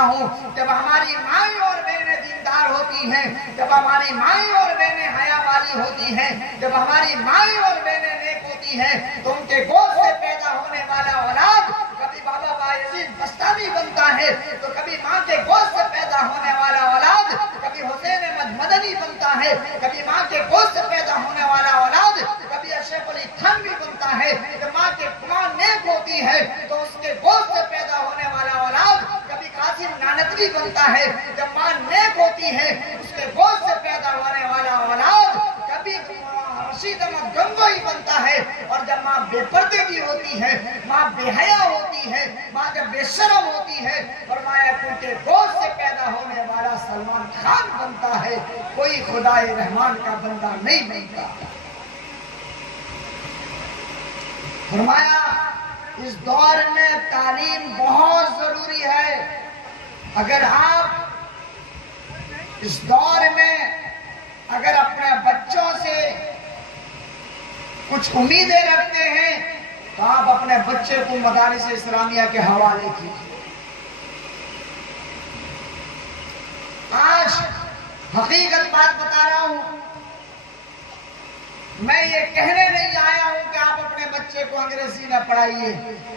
کرتا ہوں جب ہماری مائیں اور بہنیں دیندار ہوتی ہیں، جب ہماری مائیں اور بہنیں حیا والی ہوتی ہیں، جب ہماری مائیں اور بہنیں نیک ہوتی ہیں تو ان کے گود سے پیدا ہونے والا اولاد کبھی بابا بایزید بستانی بنتا ہے تو کبھی ماں کے گود سے پیدا ہونے والا اولاد کبھی حسین احمد مدنی بنتا ہے، کبھی ماں کے گود سے پیدا ہونے والا اولاد کبھی اشرف علی تھانوی بنتا ہے۔ جب ماں نیک ہوتی ہے تو اس کے گود سے پیدا ہونے والا اولاد کبھی قاسم نانوتوی بنتا ہے، جب ماں نیک ہوتی ہے اس کے گود سے پیدا ہونے والا اولاد کبھی رشید احمد گنگوئی بنتا ہے، اور جب ماں بے پردے کی ہوتی ہے، ماں بے حیا ہوتی ہے، ماں جب بے شرم ہوتی ہے، فرمایا کہ ان کے گود سے پیدا ہونے والا سلمان خان بنتا ہے، کوئی خدائے رحمان کا بندہ نہیں بنتا۔ فرمایا اس دور میں تعلیم بہت ضروری ہے۔ اگر آپ اس دور میں اگر اپنے بچوں سے کچھ امیدیں رکھتے ہیں تو آپ اپنے بچے کو مدارس اسلامیہ کے حوالے کیجیے۔ آج حقیقت بات بتا رہا ہوں، میں یہ کہنے نہیں آیا ہوں کہ آپ اپنے بچے کو انگریزی نہ پڑھائیے،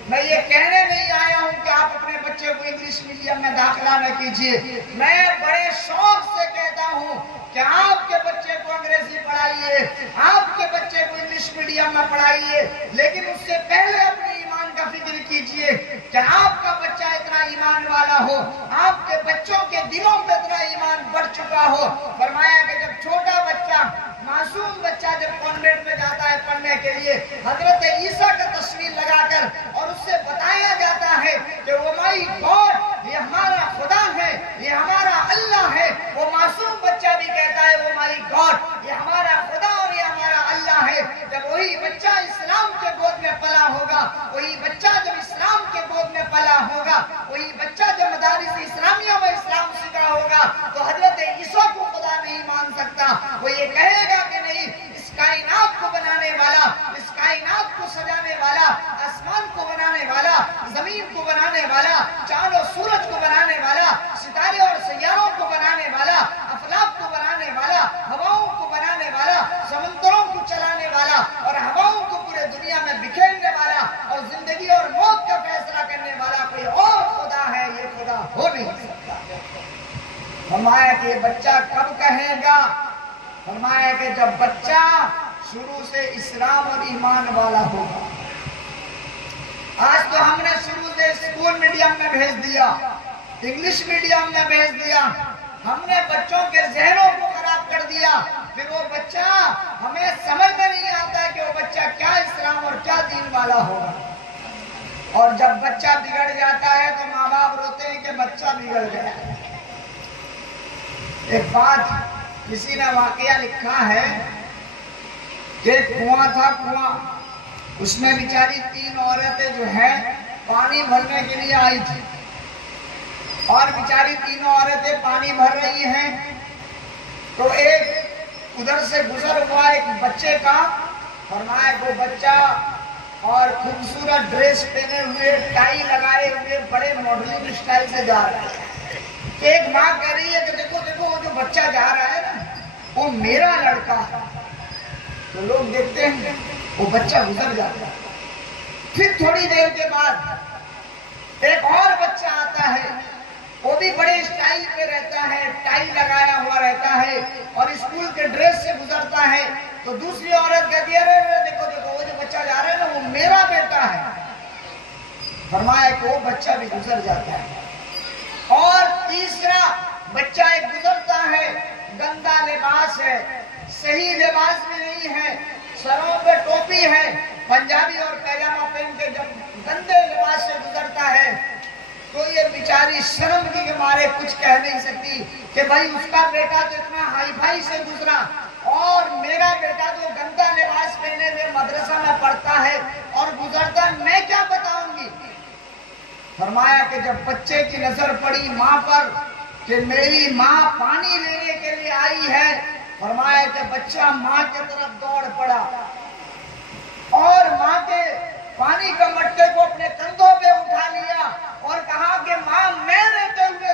میں یہ کہنے نہیں آیا ہوں کہ آپ اپنے بچے کو انگلش میڈیم میں داخلہ نہ کیجیے، میں بڑے شوق سے کہتا ہوں کہ آپ کے بچے کو انگریزی پڑھائیے، آپ کے بچے کو انگلش میڈیم میں پڑھائیے، لیکن اس سے پہلے اپنے ایمان کا فکر کیجیے کہ آپ کا بچہ اتنا ایمان والا ہو، آپ کے بچوں کے دلوں پہ اتنا ایمان بڑھ چکا ہو۔ فرمایا کہ جب چھوٹا بچہ معصوم بچہ جب کانوینٹ میں جاتا ہے پڑھنے کے لیے، حضرت عیسیٰ کا تصویر لگا کر اور اس سے بتایا جاتا ہے کہ وہ مائی گاڈ، یہ ہمارا خدا ہے، یہ ہمارا اللہ ہے، وہ معصوم بچہ بھی کہتا ہے وہ مائی گاڈ، یہ ہمارا خدا اور یہ ہمارا اللہ ہے۔ جب وہی بچہ اسلام کے گود میں پلا ہوگا، وہی بچہ جب اسلام کے گود میں پلا ہوگا، وہی بچہ جب مدارس اسلامیہ میں اسلام سیکھا ہوگا تو حضرت عیسیٰ کو خدا نہیں مان سکتا، وہ یہ کہے گا کہ نہیں، اس کائنات کو بنانے والا، اس کائنات کو سجانے والا، آسمان کو بنانے والا، زمین کو بنانے والا، چاند و سورج کو بنانے والا، ستارے اور سیاروں کو بنانے والا، افلاک کو بنانے والا، ہواؤں کو بنانے والا، سمندروں کو چلانے والا اور ہواؤں کو پورے دنیا میں بکھیرنے والا اور زندگی اور موت کا فیصلہ کرنے والا کوئی اور خدا ہے، یہ خدا ہو نہیں سکتا۔ فرمایا کہ یہ بچہ کب کہے گا؟ فرمایا کہ جب بچہ شروع سے اسلام اور ایمان والا ہوگا۔ آج تو ہم نے شروع سے اسکول میڈیم میں بھیج دیا، انگلش میڈیم میں بھیج دیا، ہم نے بچوں کے ذہنوں کو خراب کر دیا، پھر وہ بچہ ہمیں سمجھ میں نہیں آتا کہ وہ بچہ کیا اسلام اور کیا دین والا ہوگا۔ اور جب بچہ بگڑ جاتا ہے تو ماں باپ روتے ہیں کہ بچہ بگڑ گیا۔ ایک بات کسی نے واقعہ لکھا ہے کہ ایک کنواں تھا، کنواں، اس میں بیچاری 3 عورتیں جو ہیں پانی بھرنے کے لیے آئی تھی، اور بیچاری 3 عورتیں پانی بھر رہی ہیں تو ایک ادھر سے گزر ہوا ایک بچے کا، فرمایا کہ وہ بچہ اور خوبصورت ڈریس پہنے ہوئے، ٹائی لگائے ہوئے، بڑے ماڈلنگ اسٹائل سے جا رہا ہے۔ ایک ماں کہہ رہی ہے کہ دیکھو دیکھو وہ جو بچہ جا رہا ہے نا وہ میرا لڑکا ہے، تو لوگ دیکھتے ہیں وہ بچہ گزر جاتا ہے۔ پھر تھوڑی دیر کے بعد ایک اور بچہ آتا ہے، وہ بھی بڑے اسٹائل پہ رہتا ہے، ٹائی لگایا ہوا رہتا ہے اور اسکول کے ڈریس سے گزرتا ہے، تو دوسری عورت کہتی ہے ارے دیکھو دیکھو وہ جو بچہ جا رہا ہے نا وہ میرا بیٹا ہے۔ فرمایا کہ وہ بچہ بھی گزر جاتا ہے۔ اور تیسرا بچہ ایک گزرتا ہے، گندا لباس ہے، صحیح لباس بھی نہیں ہے، سروں پہ ٹوپی ہے، پنجابی اور پیجامہ پہن کے جب گندے لباس سے گزرتا ہے تو یہ بیچاری شرم کی مارے کچھ کہہ نہیں سکتی کہ بھائی اس کا بیٹا تو اتنا ہائی فائی سے گزرا اور میرا بیٹا تو گندا لباس پہنے ہوئے مدرسہ میں پڑھتا ہے اور گزرتا ہے، میں کیا بتاؤں گی۔ فرمایا کہ جب بچے کی نظر پڑی ماں پر کہ میری ماں پانی لینے کے لیے آئی ہے، فرمایا کہ بچہ ماں کی طرف دوڑ پڑا اور ماں کے پانی کا مٹکے کو اپنے کندھوں پہ اٹھا لیا اور کہا کہ ماں میں رہتے ہوئے